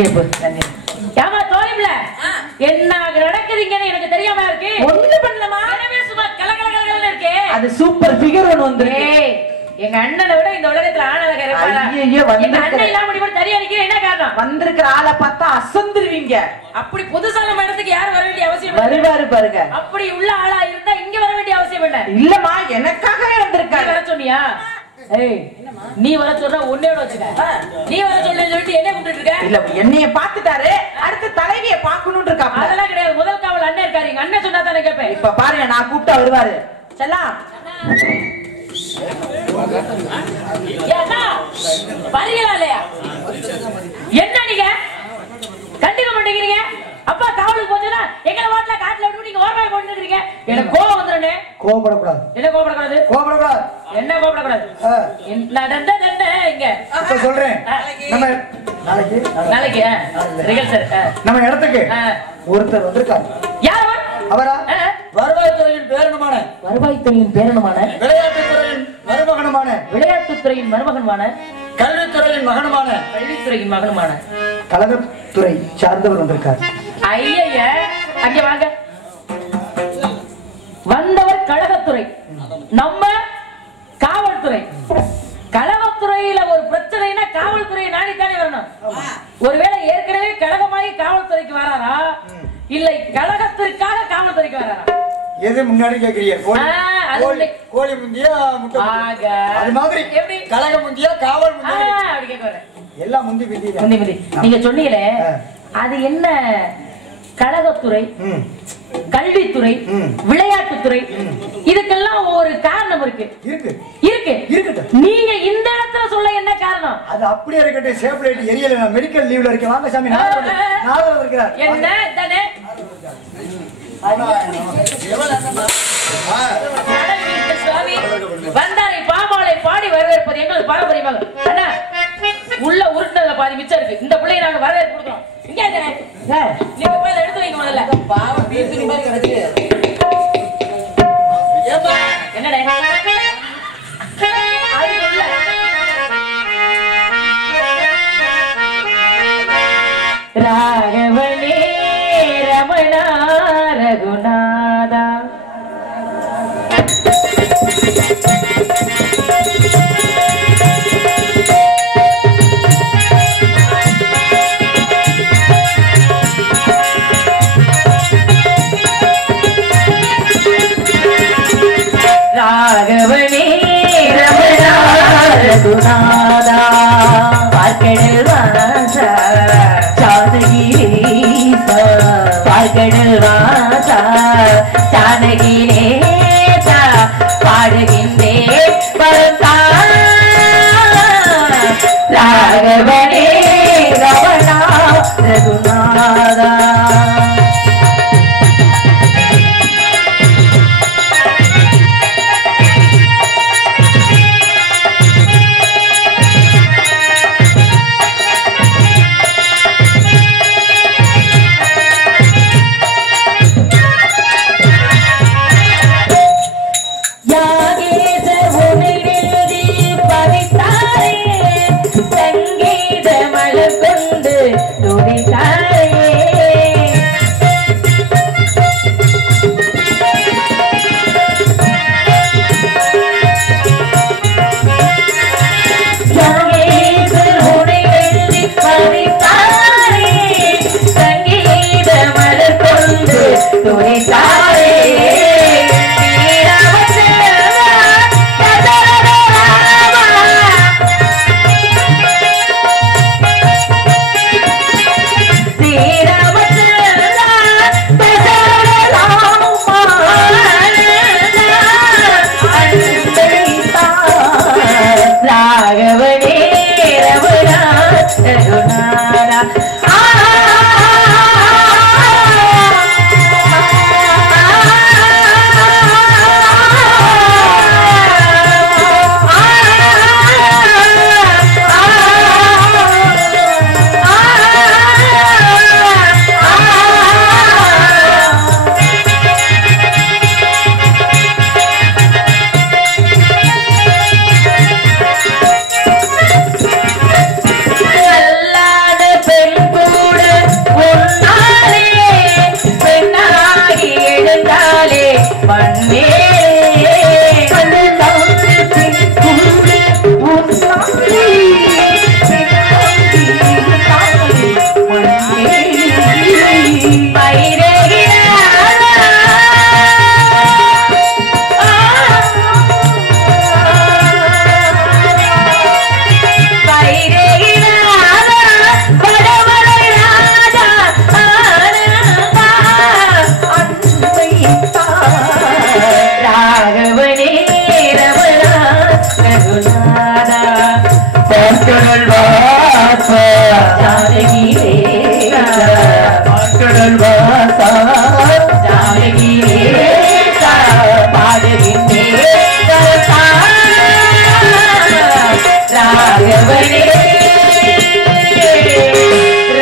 கண்டிப்பா ஏமா தோழிப்ல என்ன நடக்குதுங்கன்னு எனக்கு தெரியாம இருக்கு. ஒண்ணு பண்ணலமா, சும்மா கலகலகலன்னு இருக்கு. அது சூப்பர் ஃபிகர் ஒன்னு வந்திருக்கு. எங்க அண்ணனை விட இந்த உலகத்துல ஆணழகா இருப்பாரா? ஐயோ எங்க அண்ணன் இல்லாம முடி போட்டு தனியா நிக்கிற என்ன காரணம்? வந்திருக்கிற ஆளை பார்த்தா அசந்துருவீங்க. அப்படி புதுசான இடத்துக்கு யாரும் வர வேண்டிய அவசியம் இல்லை. வருவாரு பாருங்க. அப்படி உள்ள ஆளா இருந்தா இங்க வர வேண்டிய அவசியம் இல்லை. இல்லம்மா, எனக்காகவே வந்திருக்காரு. வர சொன்னியா? ஏய், நீ வர சொல்ற உன்னையோட வச்சுக்க. நீ வர சொல்லிட்டு என்ன கூப்பிட்டு இருக்க? இல்ல, என்னைய பாத்துட்டாரு, அடுத்து தலைவியை பாக்கணும்னு இருக்கா. அதெல்லாம் கிடையாது. முதல் காவல் அண்ணன் இருக்காரு. எங்க அண்ணன் சொன்னா தானே கேட்பேன். இப்ப பாருங்க, நான் கூப்பிட்டா வருவாரு. செல்லாம் என்ன நீங்க கண்டிப்பா மாட்டேங்கிறீங்க? அப்பா காவலுக்கு போச்சுன்னா எங்க வாட்ல காட்டுல விட்டு நீங்க ஓரமாய் போட்டு இருக்கீங்க. எனக்கு கோவம் வந்துருனே. கோவப்படக்கூடாது. என்ன கோவப்படக்கூடாது? கோவப்படக்கூடாது. என்ன கோவப்படக்கூடாது? இங்க இப்ப சொல்றேன். நம்ம நாளைக்கு ரிகல்சர் நம்ம இடத்துக்கு ஒருத்தர் வந்திருக்காரு. யார் அவர்? அவரா? வருவாய்த்துறையின் பேரனுமான விளையாட்டுத்துறையின் மருமகனுமான கல்வித்துறையின் மகனுமான கழகத்துறை சார்ந்தவர் வந்திருக்கார். ஐயா, அங்க வாங்க. வந்தவர் கழகத்துறை, நம்ம காவல்துறை. கழகத்துறையில ஒரு பிரச்சனைனா காவல்துறையை நாடித்தானே வரணும். ஒருவேளை ஏற்கனவே கழகமாகி காவல்துறைக்கு வராரா, இல்லை கழகத்திற்காக காவல்துறைக்கு வராரா? எது முன்னாடி கேக்குறீங்க? கோழி முந்தியா முட்டை அது மாதிரி கழக முந்தியா காவல் முந்தியா அப்படி கேக்குறேன். எல்லாம் முந்தி முந்தி. நீங்க சொன்னீங்களே, அது என்ன? கழகத்துறை, கல்வித்துறை, விளையாட்டுத்துறை, இதுக்கெல்லாம் ஒரு காரணம் இருக்கு. நீங்க இந்த இடத்துல சொல்ல என்ன காரணம்? அது அப்படியே இருக்கட்டும். சேஃப் லைட் எரியல, மெடிக்கல் லீவ்ல இருக்கேன். வாங்க சாமி, நாரதர் இருக்கிறார். என்ன தானே வந்தாரை பாமாலை பாடி வரவேற்பது எங்கள் பாரம்பரியமாக. அண்ணா, உள்ள உருட்டுனதுல பாதி மிச்சம் இருக்கு. இந்த பிள்ளையை நாங்க வரவேற்பு கொடுக்கிறோம். இங்க நீங்க போய் எடுத்து வைங்க. முதல்ல பாவம் பீர்த்துணி மாதிரி கிடக்கு. என்னடே ராகவனே ரமணா ரகுநாதா ராகவனே ரமணா ரகுநாதா பார்க்கடல் வாசா ஜானகிரேசா பார்க்கடல் வாசா ஜானகிரேசா பாடுகின்றேன் பரதா ராகவனே ரமணா ரகுநாதா.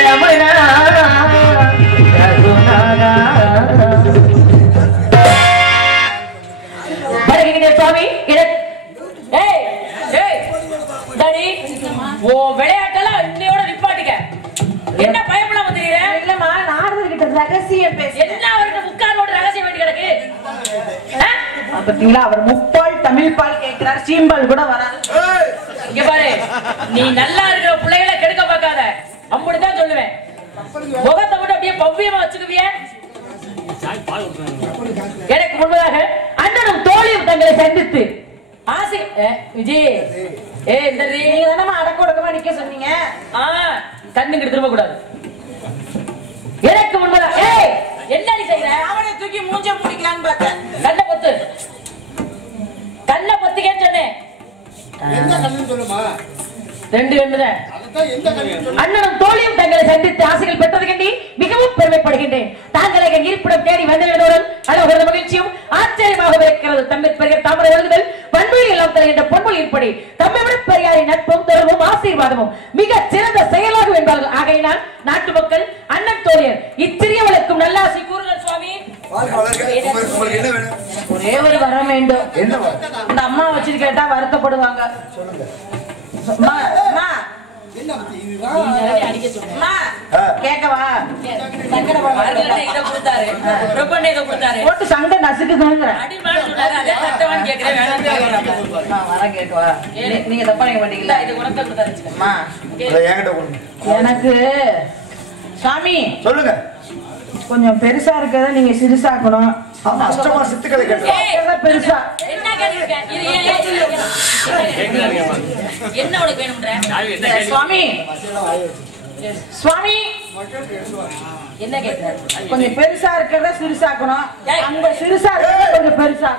ரமணா ரகுநாதா வருகிறேன் சுவாமி. ஓ விளையாட்டெல்லாம் இன்னையோட நிப்பாட்டுக்க. என்ன பயப்படாம தெரியல? இல்லம்மா நாரதர் கிட்ட ரகசியம் பேச. என்ன அவருக்கு முக்காலோட ரகசியம் வேண்டி கிடக்கு? பாத்தீங்களா அவர் முப்பால் தமிழ் பால் கேக்குறார், சீம்பால் கூட வராது. இங்க பாரு, நீ நல்லா இருக்கிற பிள்ளைகளை கெடுக்க பார்க்காத. அப்படிதான் சொல்லுவேன். முகத்தை விட்டு அப்படியே பவ்யமா வச்சுக்குவிய. எனக்கு முன்பதாக அண்ணனும் தோழியும் தங்களை சந்தித்து ஆசை விஜய் இந்த நீங்க தானே அடக்க ஒடுக்கமா நிக்க சொன்னீங்க. கண்ணுக்கு திரும்ப கூடாது. எனக்கு முன்பதாக என்ன நீ செய்யற? அவனை தூக்கி மூஞ்ச முடிக்கலான்னு பார்த்தேன். கண்ணை பொத்து, கண்ணை பொத்திக்கன்னு சொன்னேன். ரெண்டு கண்ணுதான். அண்ணனும் தோழியும் தங்களை சந்தித்து ஆசைகள் பெற்றது கண்டி மிகவும் பெருமைப்படுகின்றேன். தாங்களை என் இருப்பிடம் தேடி வந்ததோடும் அளவுகிறது மகிழ்ச்சியும் ஆச்சரியமாக இருக்கிறது. தம்மை பெரிய தாமரை எழுதுதல் பண்புகள் எல்லாம் தருகின்ற பொன்மொழியின்படி தம்மை விட பெரியாரின் நட்பும் தொடர்பும் ஆசீர்வாதமும் மிக சிறந்த செயலாகும் என்பார்கள். ஆகையினால் நாட்டு மக்கள் அண்ணன் தோழியர் இச்சிறியவளுக்கும் நல்லாசி கூறுங்கள் சுவாமி. ஒரே ஒரு வரம் வேண்டும். இந்த அம்மா வச்சுட்டு கேட்டா வருத்தப்படுவாங்க. கேக்கவா? போட்டு சண்டை நசுக்குதுங்கிற நீங்க தப்பா நினைக்க மாட்டீங்களா? எனக்கு சாமி சொல்லுங்க, கொஞ்சம் பெருசா இருக்கத நீங்க சிறுசாக்கணும். பெருசா என்ன உனக்கு வேணும்ன்ற சுவாமி? சுவாமி என்ன கேட்க? கொஞ்சம் பெருசா இருக்கிறத சிறுசாக்கணும். அங்க சிறுசா இருக்கிறத கொஞ்சம் பெருசா